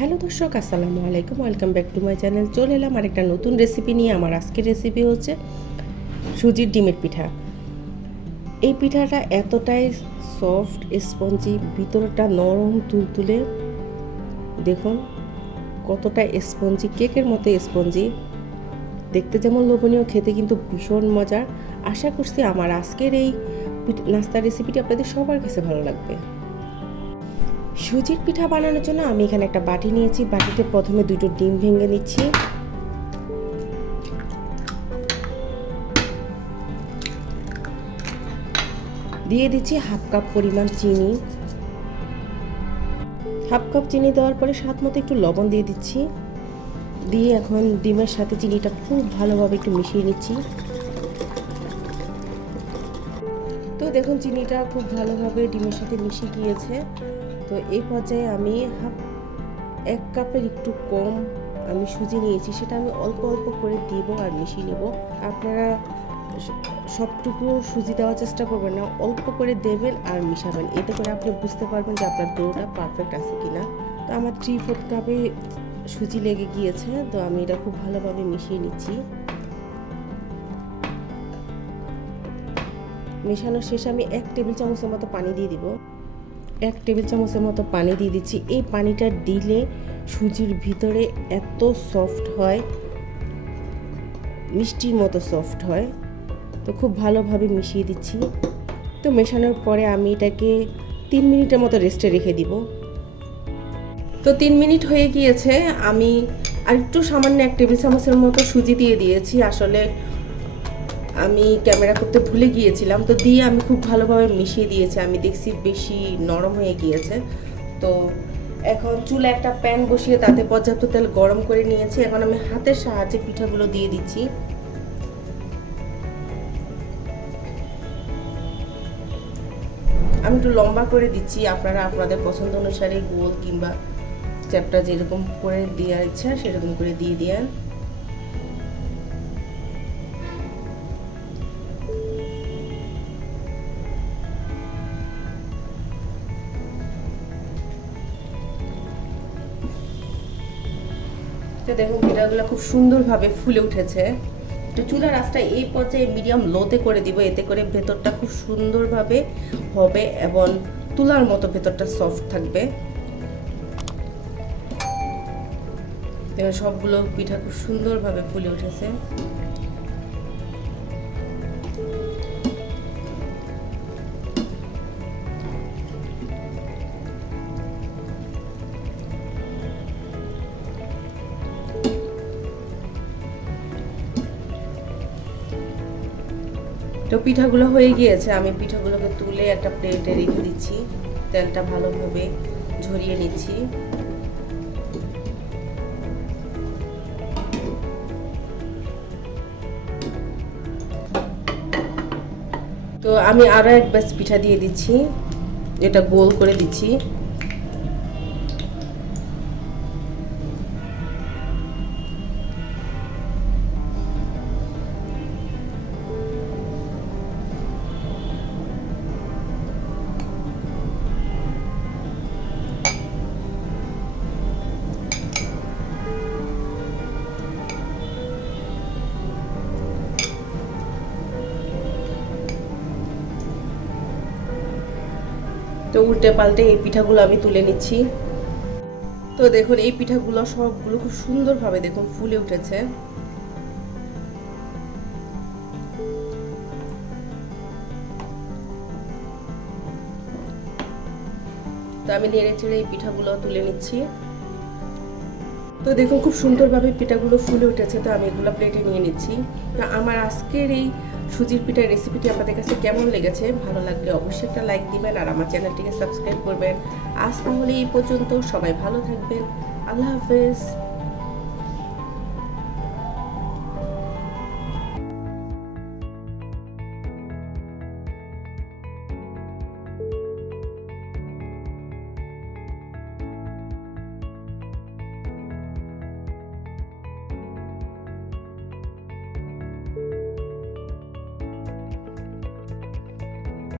Hello দর্শক, আসসালামু আলাইকুম। Welcome back to my channel. চলে এলাম আরেকটা নতুন রেসিপি নিয়ে। আমার আজকের রেসিপি হচ্ছে সুজির ডিমের পিঠা। এই পিঠাটা এতটাই সফট, স্পঞ্জি, ভিতরটা নরম তুলতুলে। দেখুন কতটা স্পঞ্জি, কেকের মতো স্পঞ্জি। দেখতে যেমন লোভনীয়, খেতে কিন্তু ভীষণ মজার। আশা করছি আমার আজকের এই নাস্তার রেসিপিটি আপনাদের সবার কাছে ভালো লাগবে। সুজির পিঠা বানানোর জন্য আমি এখানে একটা বাটি নিয়েছি। বাটিতে প্রথমে দুটো ডিম ভেঙে নিচ্ছি। দিয়ে দিচ্ছি হাফ কাপ পরিমাণ চিনি। হাফ কাপ চিনি দেওয়ার পরে স্বাদ মতো একটু লবণ দিয়ে দিচ্ছি। দিয়ে এখন ডিমের সাথে চিনিটা খুব ভালোভাবে একটু মিশিয়ে নিচ্ছি। তো দেখুন চিনিটা খুব ভালোভাবে ডিমের সাথে মিশে গিয়েছে। তো এই পর্যায়ে আমি এক কাপের একটু কম আমি সুজি নিয়েছি, সেটা আমি অল্প অল্প করে দিব আর মিশিয়ে নেব। আপনারা সবটুকু সুজি দেওয়ার চেষ্টা করবেন না, অল্প করে দেবেন আর মিশাবেন। এতে করে আপনি বুঝতে পারবেন যে আপনার ডোটা পারফেক্ট আছে কিনা। তো আমার 3/4 কাপে সুজি লেগে গিয়েছে। তো আমি এটা খুব ভালোভাবে মিশিয়ে নিচ্ছি। মেশানোর শেষে আমি 1 টেবিল চামচের মতো পানি দিয়ে দিব। 1 টেবিল চামচের মতো পানি দিয়ে দিচ্ছি। এই পানিটা দিলে সুজির ভিতরে এত সফট হয়, মিষ্টির মতো সফট হয়। তো খুব ভালোভাবে মিশিয়ে দিচ্ছি। তো মেশানোর পরে আমি এটাকে 3 মিনিটের মতো রেস্টে রেখে দিব। তো 3 মিনিট হয়ে গিয়েছে। আমি আরেকটু সামান্য 1 টেবিল চামচের মতো সুজি দিয়ে দিয়েছি। আসলে আমি ক্যামেরা করতে ভুলে গিয়েছিলাম। তো দিয়ে আমি খুব ভালোভাবে মিশিয়ে দিয়েছি। আমি দেখছি বেশি নরম হয়ে গিয়েছে। তো এখন চুলা একটা প্যান বসিয়ে তাতে পর্যাপ্ত তেল গরম করে নিয়েছি। এখন আমি হাতের সাহায্যে পিঠাগুলো দিয়ে দিচ্ছি। আমি একটু লম্বা করে দিচ্ছি, আপনারা আপনাদের পছন্দ অনুসারে গোল কিংবা চ্যাপটা যেরকম করে দেওয়ার ইচ্ছা সেরকম করে দিয়ে দেন। তো দেখুন পিঠাগুলো খুব সুন্দরভাবে ফুলে উঠেছে। তো চুলার আঁচটা এই পর্যায়ে মিডিয়াম লোতে করে দিব। এতে করে ভেতরটা খুব সুন্দরভাবে হবে এবং তুলার মতো ভেতরটা সফট থাকবে। দেখুন সবগুলো পিঠা খুব সুন্দরভাবে ফুলে উঠেছে। তো পিঠাগুলো হয়ে গিয়েছে। আমি পিঠাগুলোকে তুলে একটা প্লেটে রেখে দিচ্ছি। তেলটা ভালোভাবে ঝরিয়ে নিচ্ছি। তো আমি আরো এক ব্যাচ পিঠা দিয়ে দিচ্ছি, এটা গোল করে দিচ্ছি। তো উল্টে পাল্টে এই পিঠাগুলো আমি তুলে নিচ্ছি। তো দেখুন এই পিঠাগুলো সবগুলো খুব সুন্দরভাবে দেখুন ফুলে উঠেছে। তো আমি নেড়ে চেড়ে এই পিঠাগুলো তুলে নিচ্ছি। তো দেখুন খুব সুন্দরভাবে পিঠাগুলো ফুলে উঠেছে। তো আমি এগুলো প্লেটে নিয়ে নিচ্ছি। তো আমার আজকের এই সুজির পিঠার রেসিপিটি আপনাদের কাছে কেমন লেগেছে? ভালো লাগলে অবশ্যই একটা লাইক দিবেন আর আমার চ্যানেলটিকে সাবস্ক্রাইব করবেন। আজ তাহলে এই পর্যন্ত, সবাই ভালো থাকবেন। আল্লাহ হাফেজ।